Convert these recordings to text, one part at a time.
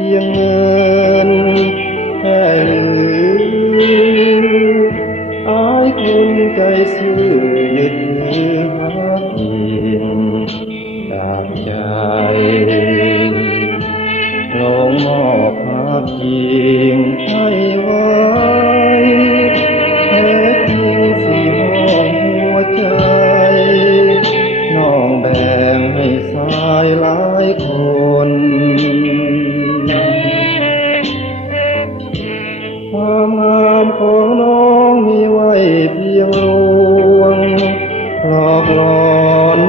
พียงเงินแค่ลืออายคนใจซื่อยึดถือหาเพียงจากใจลงมอบภาพจริงให้ไว้แท้จริงสี่ห้องหัวใจน้องแบ่งให้สายหลายคนความงามของน้องมีไว้เพียงลวงหลอกหลอน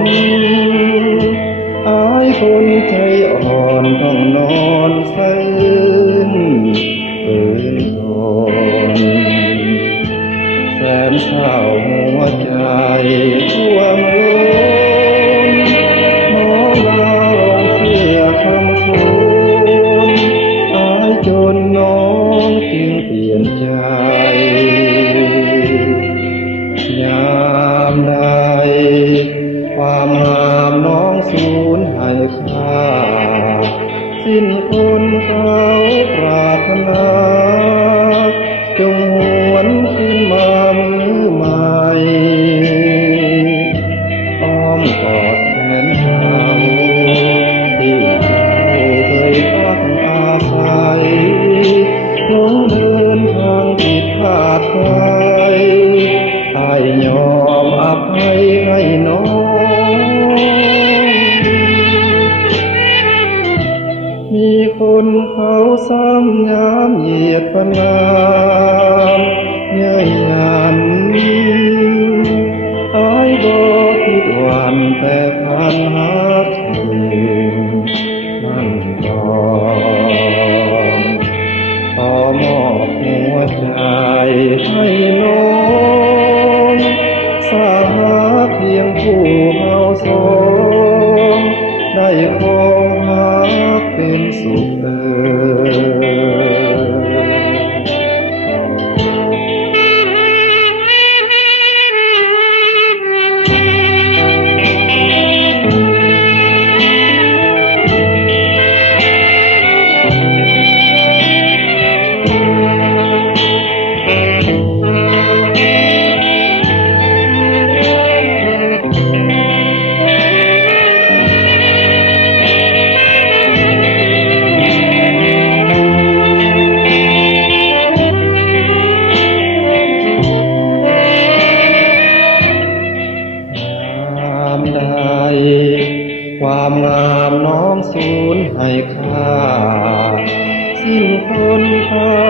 อายคนใจอ่อนต้องนอนใส่ปืนทนแสนเศร้าหัวใจท่วมล้นน้องลาลงเสียคำคุณอายจนน้องจึงเปลี่ยนใจยามใดความงามน้องสูญให้ค่าสิ้นคนเขาปรารถนาจงหวนขึ้นมามือใหม่อ้อมกอดแขนเขาที่เราเคยพักอาศัยลงเดินทางผิดพลาดไปให้ยอมอภัยให้น้องมีคนเขาซ้ำย้ำเหยียดประนามเย้ยหยันอายบ่คิดหวั่นแต่พันหาถึงนั่นก่อนขอมอบหัวใจให้น้องสาหาเพียงผู้เฮาสองได้คงหาเป็นสุขความงามน้องสูญให้ค่าสิ้นคนเขา